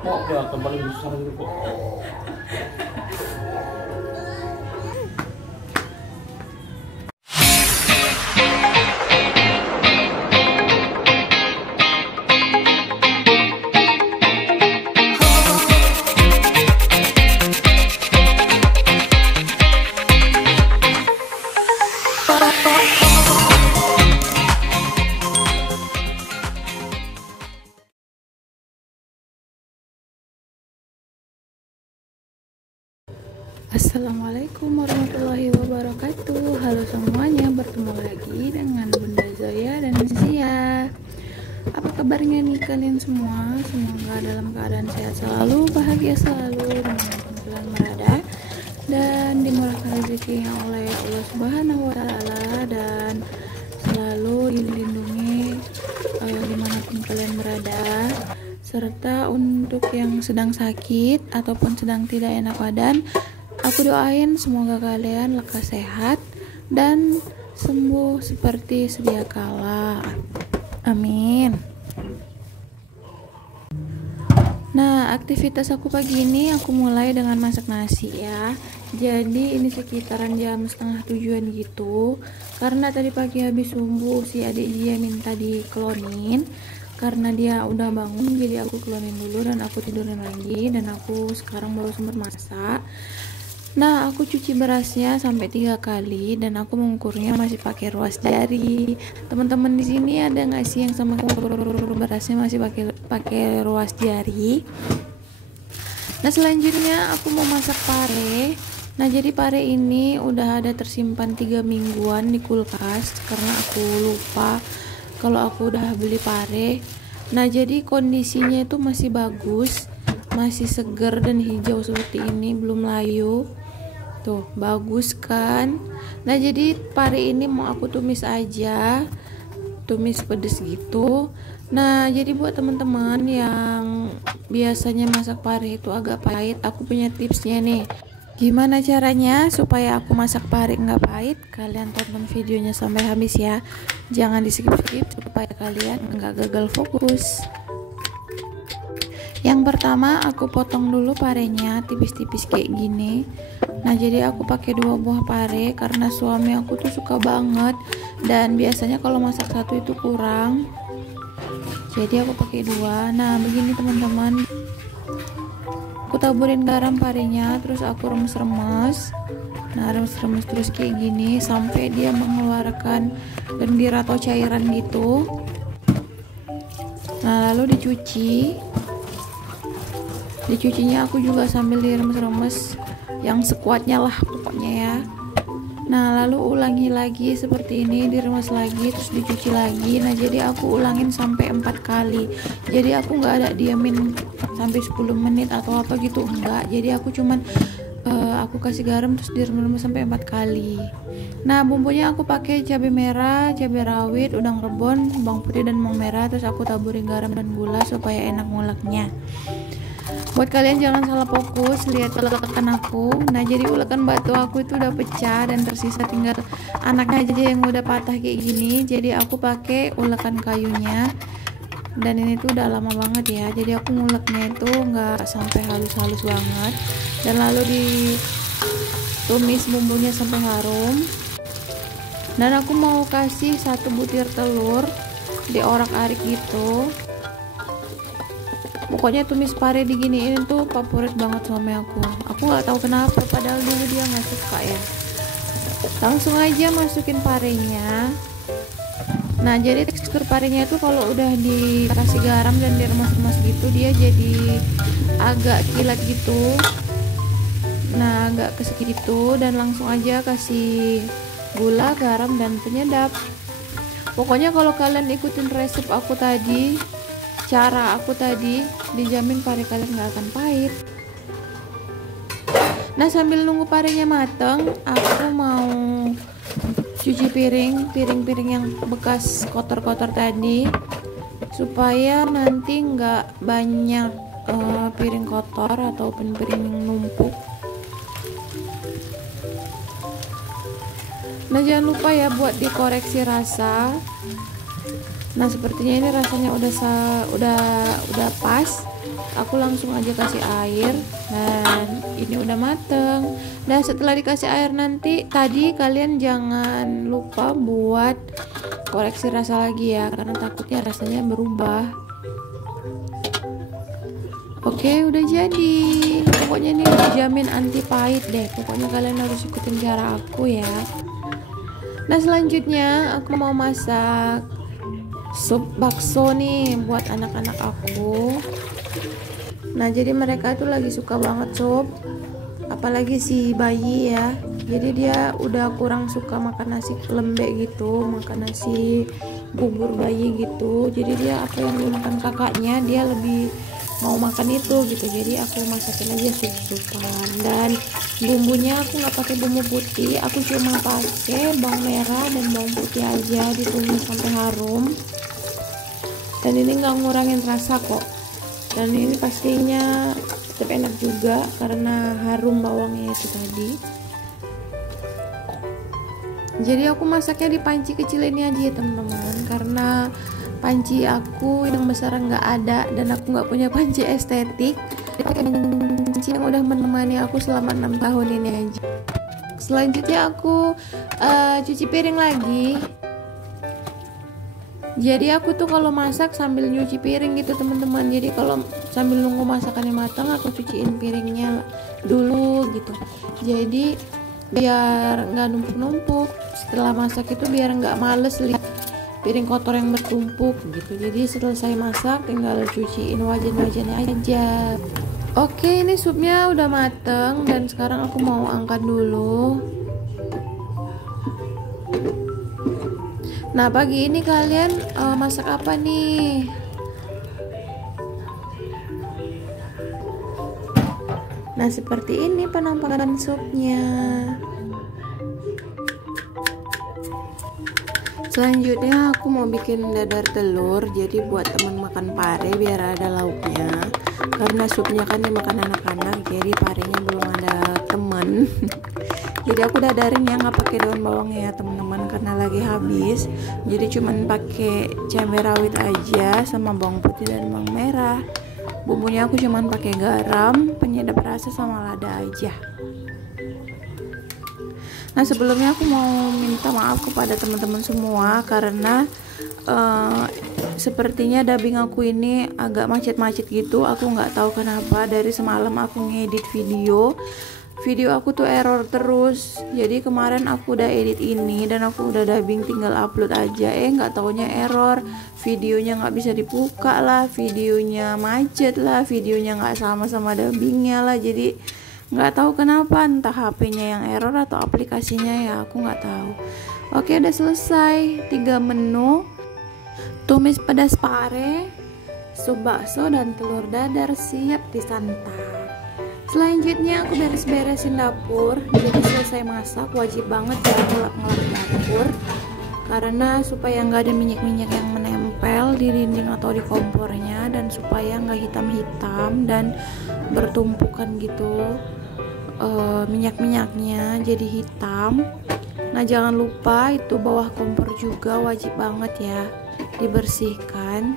Kok kelihatan paling besar gitu kok. Assalamualaikum warahmatullahi wabarakatuh. Halo semuanya, bertemu lagi dengan Bunda Zoya dan Sia. Apa kabarnya nih kalian semua? Semoga dalam keadaan sehat selalu, bahagia selalu, dimanapun kalian berada, dan dimurahkan rezekinya oleh Allah Subhanahu wa Ta'ala, dan selalu dilindungi dimanapun kalian berada. Serta untuk yang sedang sakit ataupun sedang tidak enak badan, aku doain semoga kalian lekas sehat dan sembuh seperti sedia kala. Amin. Nah, aktivitas aku pagi ini aku mulai dengan masak nasi ya. Jadi ini sekitaran jam 6:30 gitu. Karena tadi pagi habis subuh si adik dia minta diklonin. Karena dia udah bangun, jadi aku klonin dulu dan aku tidurin lagi, dan aku sekarang baru sempat masak. Nah, aku cuci berasnya sampai 3 kali dan aku mengukurnya masih pakai ruas jari. Teman-teman di sini ada nggak sih yang sama berasnya masih pakai ruas jari? Nah, selanjutnya aku mau masak pare. Nah, jadi pare ini udah ada tersimpan 3 mingguan di kulkas karena aku lupa kalau aku udah beli pare. Nah, jadi kondisinya itu masih bagus, masih segar dan hijau seperti ini, belum layu. Tuh, bagus kan? Nah, jadi pare ini mau aku tumis aja, tumis pedes gitu. Nah, jadi buat teman-teman yang biasanya masak pare itu agak pahit, aku punya tipsnya nih. Gimana caranya supaya aku masak pare nggak pahit? Kalian tonton videonya sampai habis ya. Jangan di skip-skip supaya kalian nggak gagal fokus. Yang pertama aku potong dulu parenya tipis-tipis kayak gini. Nah, jadi aku pakai 2 buah pare karena suami aku tuh suka banget, dan biasanya kalau masak satu itu kurang. Jadi aku pakai 2. Nah, begini teman-teman. Aku taburin garam parenya, terus aku remes-remes. Nah, remes-remes terus kayak gini sampai dia mengeluarkan lendir atau cairan gitu. Nah, lalu dicuci. Dicucinya aku juga sambil diremes-remes yang sekuatnya lah pokoknya ya. Nah, lalu ulangi lagi seperti ini, diremes lagi terus dicuci lagi. Nah, jadi aku ulangin sampai 4 kali. Jadi aku nggak ada diamin sampai 10 menit atau apa gitu, enggak. Jadi aku cuman aku kasih garam terus diremes sampai 4 kali. Nah, bumbunya aku pakai cabai merah, cabai rawit, udang rebon, bawang putih dan bawang merah, terus aku taburin garam dan gula supaya enak nguleknya. Buat kalian jangan salah fokus, lihat ulekan aku. Nah, jadi ulekan batu aku itu udah pecah dan tersisa tinggal anaknya aja yang udah patah kayak gini. Jadi aku pakai ulekan kayunya, dan ini tuh udah lama banget ya. Jadi aku nguleknya itu nggak sampai halus-halus banget, dan lalu ditumis bumbunya sampai harum. Dan aku mau kasih 1 butir telur, diorak-arik gitu. Pokoknya tumis pare diginiin tuh favorit banget suami aku. Aku nggak tahu kenapa, padahal dulu dia nggak suka ya. Langsung aja masukin parenya. Nah, jadi tekstur parenya itu kalau udah dikasih garam dan diremas-remas gitu, dia jadi agak kilat gitu. Nah, agak kesek gitu, dan langsung aja kasih gula, garam, dan penyedap. Pokoknya kalau kalian ikutin resep aku tadi, cara aku tadi, dijamin pare kalian nggak akan pahit. Nah, sambil nunggu parenya mateng, aku mau cuci piring-piring yang bekas kotor-kotor tadi, supaya nanti nggak banyak piring kotor ataupun piring yang numpuk. Nah, jangan lupa ya buat dikoreksi rasa. Nah, sepertinya ini rasanya udah pas. aku langsung aja kasih air dan ini udah mateng. Dan setelah dikasih air nanti tadi kalian jangan lupa buat koreksi rasa lagi ya, karena takutnya rasanya berubah. Oke, udah jadi. Pokoknya ini jamin anti pahit deh. Pokoknya kalian harus ikutin cara aku ya. Nah, selanjutnya aku mau masak sup bakso nih buat anak-anak aku. Nah, jadi mereka tuh lagi suka banget sup, apalagi si bayi ya. Jadi dia udah kurang suka makan nasi lembek gitu, makan nasi bubur bayi gitu. Jadi dia apa yang dimakan kakaknya dia lebih mau makan itu gitu. Jadi aku masakin aja sup-supan, dan bumbunya aku nggak pakai bumbu putih, aku cuma pakai bawang merah dan bawang putih aja, ditumis sampai harum. Dan ini nggak ngurangin rasa kok, dan ini pastinya tetap enak juga karena harum bawangnya itu tadi. Jadi aku masaknya di panci kecil ini aja ya teman-teman, karena panci aku yang besar nggak ada dan aku nggak punya panci estetik. Panci yang udah menemani aku selama 6 tahun ini aja. Selanjutnya aku cuci piring lagi. Jadi aku tuh kalau masak sambil nyuci piring gitu teman-teman. Jadi kalau sambil nunggu masakannya matang aku cuciin piringnya dulu gitu. Jadi biar nggak numpuk-numpuk. Setelah masak itu biar nggak males lihat piring kotor yang bertumpuk gitu. Jadi selesai masak tinggal cuciin wajan-wajannya aja. Oke, ini supnya udah mateng dan sekarang aku mau angkat dulu. Nah, pagi ini kalian masak apa nih? Nah, seperti ini penampakan supnya. Selanjutnya aku mau bikin dadar telur. Jadi buat teman makan pare biar ada lauknya. Karena supnya kan dimakan anak-anak, jadi parenya belum ada temen. Jadi aku dadarin ya, nggak pakai daun bawang ya teman-teman, karena lagi habis. Jadi cuman pakai cabai rawit aja sama bawang putih dan bawang merah. Bumbunya aku cuman pakai garam, penyedap rasa sama lada aja. Nah, sebelumnya aku mau minta maaf kepada teman-teman semua karena sepertinya dubbing aku ini agak macet-macet gitu. Aku nggak tahu kenapa, dari semalam aku ngedit video aku tuh error terus. Jadi kemarin aku udah edit ini dan aku udah dubbing, tinggal upload aja, nggak taunya error, videonya nggak bisa dibuka lah, videonya macet lah, videonya nggak sama dubbingnya lah. Jadi nggak tahu kenapa, entah HP-nya yang error atau aplikasinya ya, aku nggak tahu. Oke, udah selesai 3 menu: tumis pedas pare, sup bakso, dan telur dadar siap disantap. Selanjutnya aku beres-beresin dapur. Jadi selesai masak wajib banget ya ngelap-ngelap dapur, karena supaya nggak ada minyak-minyak yang menempel di dinding atau di kompornya, dan supaya nggak hitam-hitam dan bertumpukan gitu minyak-minyaknya jadi hitam. Nah, jangan lupa itu bawah kompor juga wajib banget ya dibersihkan.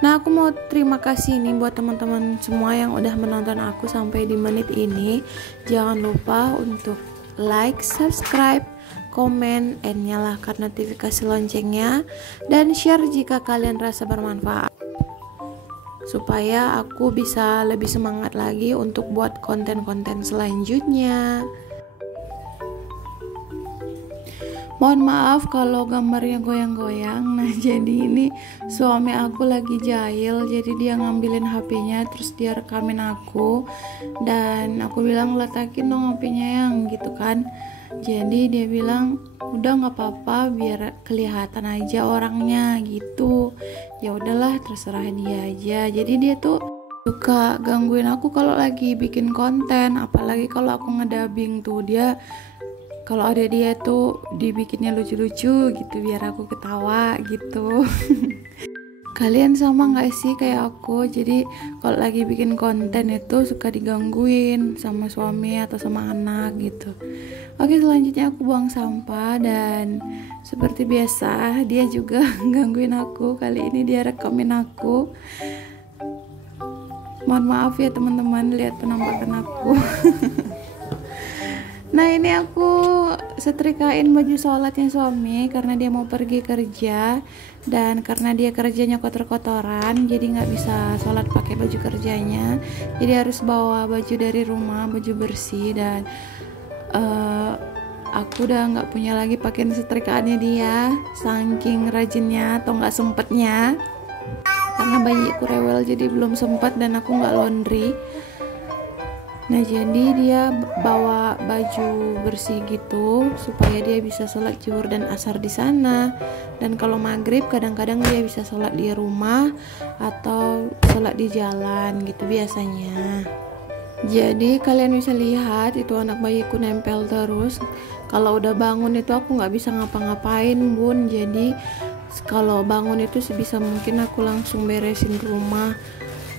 Nah, aku mau terima kasih nih buat teman-teman semua yang udah menonton aku sampai di menit ini. Jangan lupa untuk like, subscribe, komen, and nyalakan notifikasi loncengnya, dan share jika kalian rasa bermanfaat, supaya aku bisa lebih semangat lagi untuk buat konten-konten selanjutnya. Mohon maaf kalau gambarnya goyang-goyang. Nah, jadi ini suami aku lagi jahil, jadi dia ngambilin HP-nya terus dia rekamin aku, dan aku bilang letakin dong HP-nya yang gitu kan. Jadi dia bilang udah nggak apa-apa, biar kelihatan aja orangnya gitu. Ya udahlah, terserah dia aja. Jadi dia tuh suka gangguin aku kalau lagi bikin konten, apalagi kalau aku ngedubbing tuh. Dia kalau ada dia tuh dibikinnya lucu-lucu gitu biar aku ketawa gitu. Kalian sama gak sih kayak aku? Jadi kalau lagi bikin konten itu suka digangguin sama suami atau sama anak gitu. Oke, selanjutnya aku buang sampah dan seperti biasa dia juga gangguin aku. Kali ini dia rekamin aku. Mohon maaf ya teman-teman, lihat penampakan aku. Nah, ini aku setrikain baju sholatnya suami karena dia mau pergi kerja, dan karena dia kerjanya kotor-kotoran jadi nggak bisa sholat pakai baju kerjanya, jadi harus bawa baju dari rumah, baju bersih. Dan aku udah nggak punya lagi pakaian setrikaannya dia, saking rajinnya atau nggak sempetnya, karena bayiku rewel jadi belum sempat dan aku nggak laundry. Nah, jadi dia bawa baju bersih gitu supaya dia bisa sholat zuhur dan asar di sana. Dan kalau maghrib kadang-kadang dia bisa sholat di rumah atau sholat di jalan gitu biasanya. Jadi kalian bisa lihat itu anak bayiku nempel terus. Kalau udah bangun itu aku nggak bisa ngapa-ngapain bun. Jadi kalau bangun itu sebisa mungkin aku langsung beresin rumah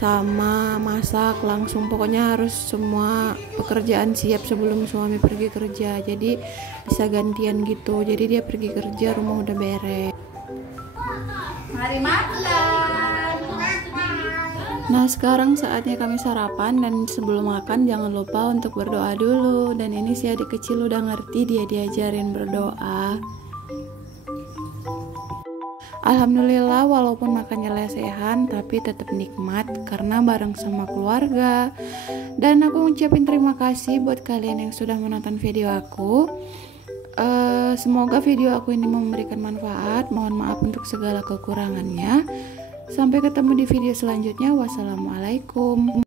sama masak langsung, pokoknya harus semua pekerjaan siap sebelum suami pergi kerja, jadi bisa gantian gitu. Jadi dia pergi kerja rumah udah beres. Mari makan. Nah, sekarang saatnya kami sarapan, dan sebelum makan jangan lupa untuk berdoa dulu. Dan ini si adik kecil udah ngerti, dia diajarin berdoa. Alhamdulillah, walaupun makannya lesehan tapi tetap nikmat karena bareng sama keluarga. Dan aku ngucapin terima kasih buat kalian yang sudah menonton video aku. Semoga video aku ini memberikan manfaat. Mohon maaf untuk segala kekurangannya. Sampai ketemu di video selanjutnya. Wassalamualaikum.